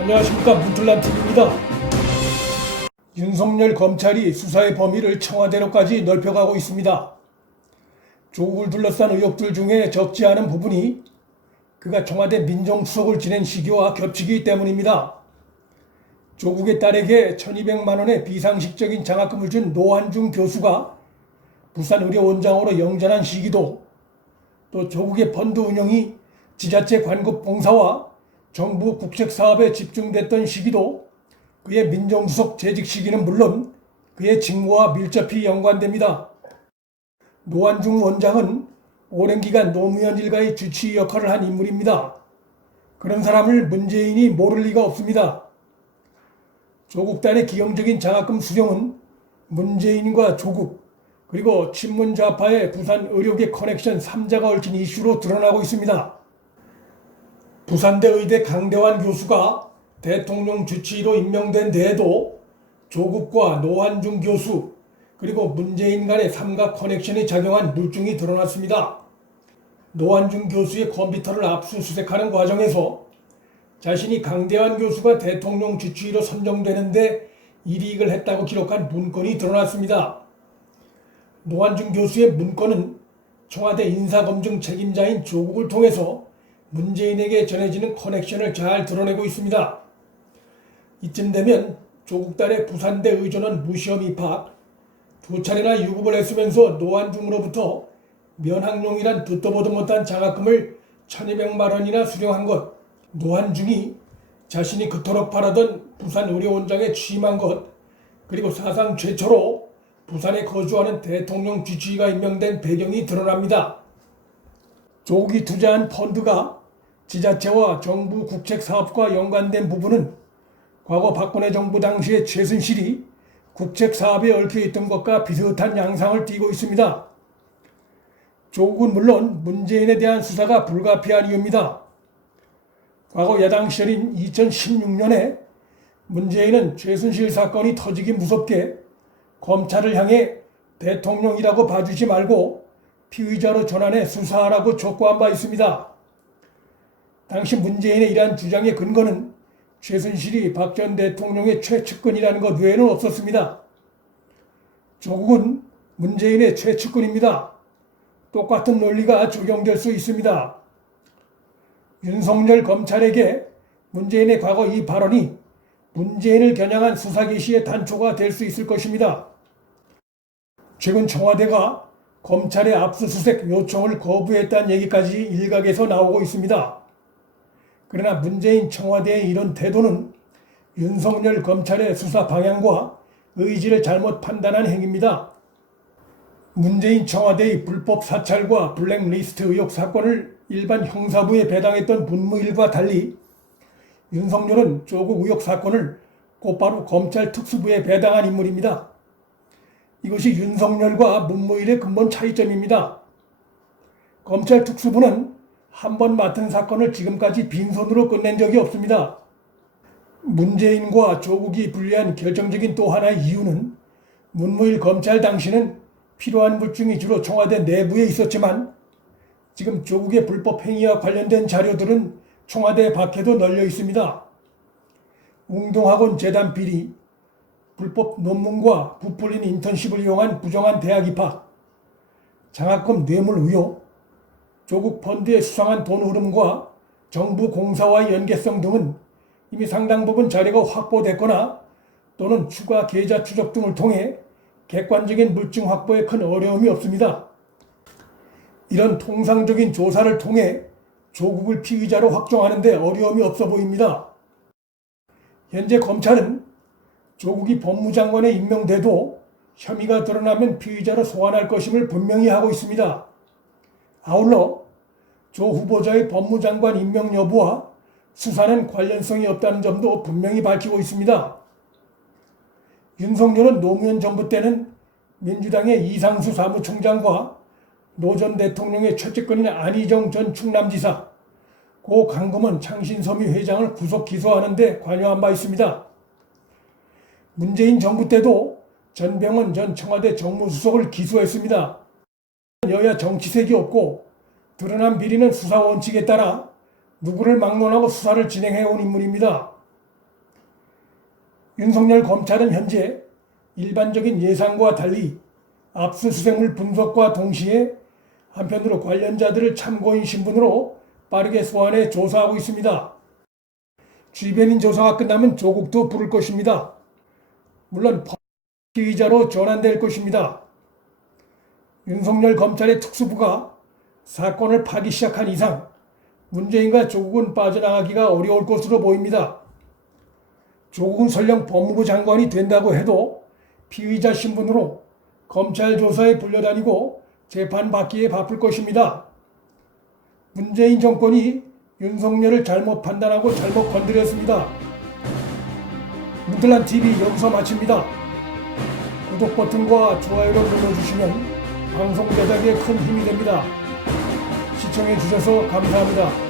안녕하십니까 문틀란 TV입니다. 윤석열 검찰이 수사의 범위를 청와대로까지 넓혀가고 있습니다. 조국을 둘러싼 의혹들 중에 적지 않은 부분이 그가 청와대 민정수석을 지낸 시기와 겹치기 때문입니다. 조국의 딸에게 1200만 원의 비상식적인 장학금을 준 노한중 교수가 부산의료원장으로 영전한 시기도 또 조국의 펀드 운영이 지자체 관급 봉사와 정부 국책 사업에 집중됐던 시기도 그의 민정수석 재직 시기는 물론 그의 직무와 밀접히 연관됩니다. 노한중 원장은 오랜 기간 노무현 일가의 주치 역할을 한 인물입니다. 그런 사람을 문재인이 모를 리가 없습니다. 조국단의 기형적인 장학금 수령은 문재인과 조국 그리고 친문 좌파의 부산 의료계 커넥션 3자가 얽힌 이슈로 드러나고 있습니다. 부산대 의대 강대환 교수가 대통령 주치의로 임명된 데에도 조국과 노한중 교수 그리고 문재인 간의 삼각 커넥션이 작용한 물증이 드러났습니다. 노한중 교수의 컴퓨터를 압수수색하는 과정에서 자신이 강대환 교수가 대통령 주치의로 선정되는데 이익을 했다고 기록한 문건이 드러났습니다. 노한중 교수의 문건은 청와대 인사검증 책임자인 조국을 통해서 문재인에게 전해지는 커넥션을 잘 드러내고 있습니다. 이쯤 되면 조국 딸의 부산대 의전원 무시험 입학, 두 차례나 유급을 했으면서 노한중으로부터 면학용이란 듣도 보도 못한 장학금을 1200만 원이나 수령한 것, 노한중이 자신이 그토록 바라던 부산 의료원장에 취임한 것, 그리고 사상 최초로 부산에 거주하는 대통령 주치의가 임명된 배경이 드러납니다. 조국이 투자한 펀드가 지자체와 정부 국책 사업과 연관된 부분은 과거 박근혜 정부 당시의 최순실이 국책 사업에 얽혀 있던 것과 비슷한 양상을 띠고 있습니다. 조국은 물론 문재인에 대한 수사가 불가피한 이유입니다. 과거 야당 시절인 2016년에 문재인은 최순실 사건이 터지기 무섭게 검찰을 향해 대통령이라고 봐주지 말고 피의자로 전환해 수사하라고 촉구한 바 있습니다. 당시 문재인의 이러한 주장의 근거는 최순실이 박 전 대통령의 최측근이라는 것 외에는 없었습니다. 조국은 문재인의 최측근입니다. 똑같은 논리가 적용될 수 있습니다. 윤석열 검찰에게 문재인의 과거 이 발언이 문재인을 겨냥한 수사 개시의 단초가 될 수 있을 것입니다. 최근 청와대가 검찰의 압수수색 요청을 거부했다는 얘기까지 일각에서 나오고 있습니다. 그러나 문재인 청와대의 이런 태도는 윤석열 검찰의 수사 방향과 의지를 잘못 판단한 행위입니다. 문재인 청와대의 불법 사찰과 블랙리스트 의혹 사건을 일반 형사부에 배당했던 문무일과 달리 윤석열은 조국 의혹 사건을 곧바로 검찰 특수부에 배당한 인물입니다. 이것이 윤석열과 문무일의 근본 차이점입니다. 검찰 특수부는 한 번 맡은 사건을 지금까지 빈손으로 끝낸 적이 없습니다. 문재인과 조국이 불리한 결정적인 또 하나의 이유는 문무일 검찰 당시는 필요한 물증이 주로 청와대 내부에 있었지만 지금 조국의 불법 행위와 관련된 자료들은 청와대 밖에도 널려 있습니다. 웅동학원 재단 비리, 불법 논문과 부풀린 인턴십을 이용한 부정한 대학 입학, 장학금 뇌물 의혹, 조국 펀드에 수상한 돈 흐름과 정부 공사와의 연계성 등은 이미 상당 부분 자료가 확보됐거나 또는 추가 계좌 추적 등을 통해 객관적인 물증 확보에 큰 어려움이 없습니다. 이런 통상적인 조사를 통해 조국을 피의자로 확정하는데 어려움이 없어 보입니다. 현재 검찰은 조국이 법무장관에 임명돼도 혐의가 드러나면 피의자로 소환할 것임을 분명히 하고 있습니다. 아울러 조 후보자의 법무장관 임명 여부와 수사는 관련성이 없다는 점도 분명히 밝히고 있습니다. 윤석열은 노무현 정부 때는 민주당의 이상수 사무총장과 노 전 대통령의 최측근인 안희정 전 충남지사, 고 강금원 창신섬유 회장을 구속 기소하는데 관여한 바 있습니다. 문재인 정부 때도 전병헌 전 청와대 정무수석을 기소했습니다. 여야 정치색이 없고 드러난 비리는 수사 원칙에 따라 누구를 막론하고 수사를 진행해온 인물입니다. 윤석열 검찰은 현재 일반적인 예상과 달리 압수수색물 분석과 동시에 한편으로 관련자들을 참고인 신분으로 빠르게 소환해 조사하고 있습니다. 주변인 조사가 끝나면 조국도 부를 것입니다. 물론 피의자로 전환될 것입니다. 윤석열 검찰의 특수부가 사건을 파기 시작한 이상 문재인과 조국은 빠져나가기가 어려울 것으로 보입니다. 조국은 설령 법무부 장관이 된다고 해도 피의자 신분으로 검찰 조사에 불려다니고 재판받기에 바쁠 것입니다. 문재인 정권이 윤석열을 잘못 판단하고 잘못 건드렸습니다. 문틀란 TV 여기서 마칩니다. 구독 버튼과 좋아요를 눌러주시면 방송 제작에 큰 힘이 됩니다. 시청해 주셔서 감사합니다.